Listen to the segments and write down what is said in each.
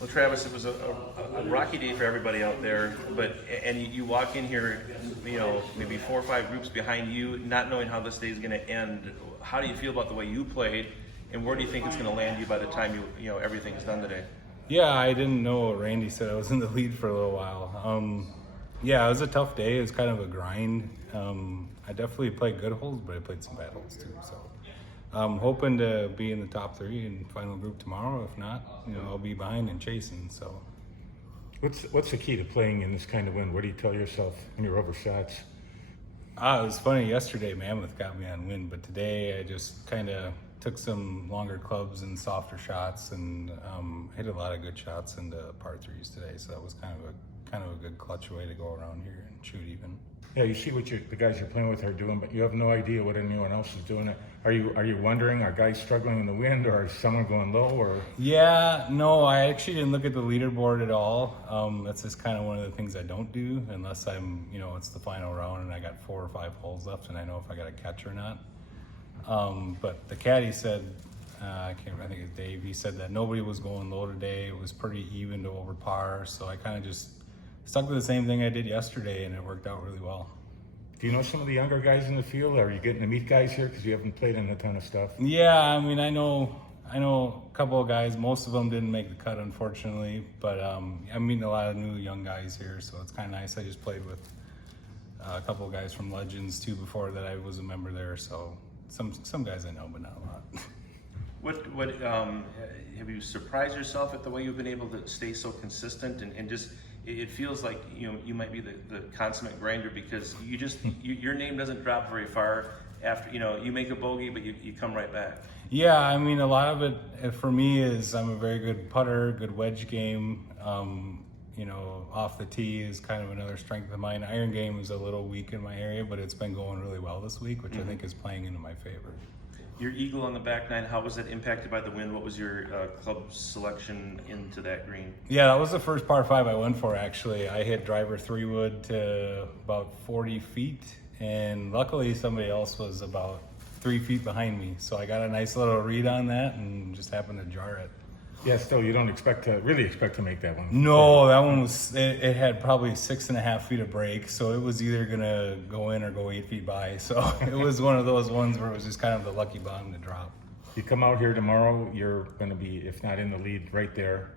Well, Travis, it was a rocky day for everybody out there, and you walk in here, maybe 4 or 5 groups behind you, not knowing how this day is going to end. How do you feel about the way you played, and where do you think it's going to land you by the time everything's done today? Yeah, I didn't know. Randy said I was in the lead for a little while. Yeah, it was a tough day. It was kind of a grind. I definitely played good holes, but I played some bad holes too. So I'm hoping to be in the top 3 in final group tomorrow. If not, I'll be behind and chasing. So what's the key to playing in this kind of wind? What do you tell yourself when you're over shots? It was funny. Yesterday, Mammoth got me on wind, but today I just kind of took some longer clubs and softer shots, and hit a lot of good shots into par 3s today. So that was kind of a good clutch way to go around here and shoot even. Yeah, you see what the guys you're playing with are doing, but you have no idea what anyone else is doing. Are you wondering, are guys struggling in the wind, or is someone going low? Or Yeah, no, I actually didn't look at the leaderboard at all. That's just kind of one of the things I don't do unless it's the final round and I got 4 or 5 holes left and I know if I got a catch or not. But the caddy said, I think it's Dave, he said that nobody was going low today. It was pretty even to over par, so I kind of just stuck to the same thing I did yesterday, and it worked out really well. Do you know some of the younger guys in the field? Are you getting to meet guys here because you haven't played in a ton of stuff? Yeah, I mean, I know a couple of guys. Most of them didn't make the cut, unfortunately, but I'm meeting a lot of new young guys here, so it's kind of nice. I just played with a couple of guys from Legends too before that I was a member there, so some guys I know, but not a lot. What have you surprised yourself at the way you've been able to stay so consistent and just it feels like you might be the consummate grinder because your name doesn't drop very far after you make a bogey, but you come right back. Yeah, I mean, a lot of it for me is I'm a very good putter, good wedge game. Off the tee is kind of another strength of mine. Iron game is a little weak in my area, but it's been going really well this week, which I think is playing into my favor. Your eagle on the back 9, how was that impacted by the wind? What was your club selection into that green? Yeah, that was the first par 5 I went for, actually. I hit driver 3-wood to about 40 feet, and luckily somebody else was about 3 feet behind me. So I got a nice little read on that and just happened to jar it. Yeah, still, you don't really expect to make that one. No, that one was, it had probably 6.5 feet of break, so it was either gonna go in or go 8 feet by. So it was one of those ones where it was just kind of the lucky bottom to drop. You come out here tomorrow, you're gonna be, if not in the lead, right there.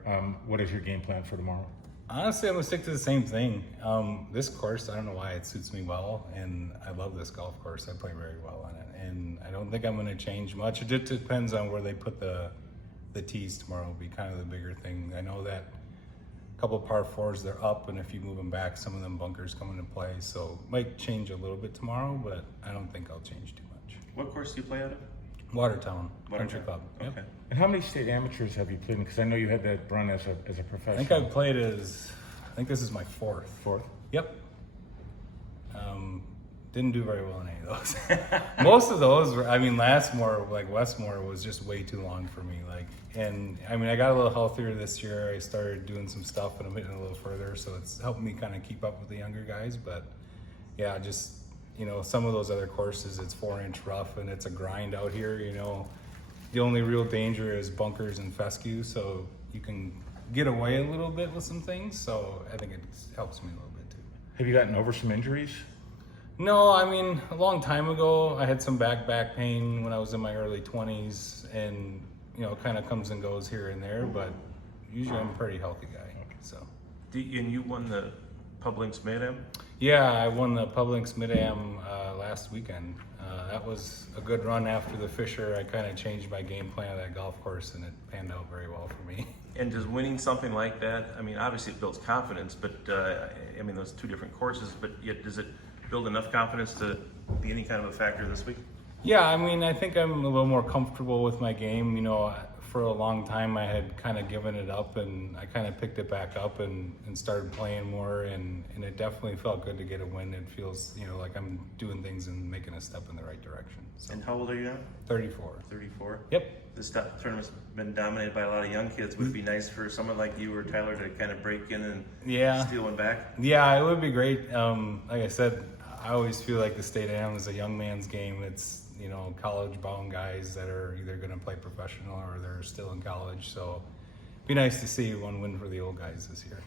What is your game plan for tomorrow? Honestly, I'm gonna stick to the same thing. This course, I don't know why it suits me well, and I love this golf course. I play very well on it, and I don't think I'm gonna change much. It just depends on where they put the tees tomorrow will be kind of the bigger thing. I know that a couple of par 4s, they're up, and if you move them back, some of them bunkers come into play. So might change a little bit tomorrow, but I don't think I'll change too much. What course do you play out of? Watertown Country Club. Okay. Yep. And how many state amateurs have you played in? Because I know you had that run as a professional. I think I've played I think this is my 4th. 4th? Yep. Didn't do very well in any of those. Most of those were, Lastmore, like Westmore was just way too long for me. I got a little healthier this year. I started doing some stuff and I'm hitting a little further. So it's helped me kind of keep up with the younger guys. But yeah, just, some of those other courses, it's 4-inch rough and it's a grind out here. The only real danger is bunkers and fescue. So you can get away a little bit with some things. So I think it helps me a little bit too. Have you gotten over some injuries? No, a long time ago, I had some back pain when I was in my early 20s, and it kind of comes and goes here and there, but usually I'm a pretty healthy guy. So. And you won the Publix Mid-Am? Yeah, I won the Publix Mid-Am last weekend. That was a good run after the Fisher. I kind of changed my game plan of that golf course, and it panned out very well for me. And does winning something like that, obviously it builds confidence, but those 2 different courses, but yet does it build enough confidence to be any kind of a factor this week? Yeah, I think I'm a little more comfortable with my game. For a long time I had kind of given it up, and I kind of picked it back up and started playing more, and it definitely felt good to get a win. It feels, like I'm doing things and making a step in the right direction. So. And how old are you now? 34. 34? Yep. This tournament's been dominated by a lot of young kids. Would it be nice for someone like you or Tyler to kind of break in and steal one back? Yeah, it would be great. Like I said, I always feel like the State Am is a young man's game. It's, college-bound guys that are either going to play professional or they're still in college. So be nice to see one win for the old guys this year.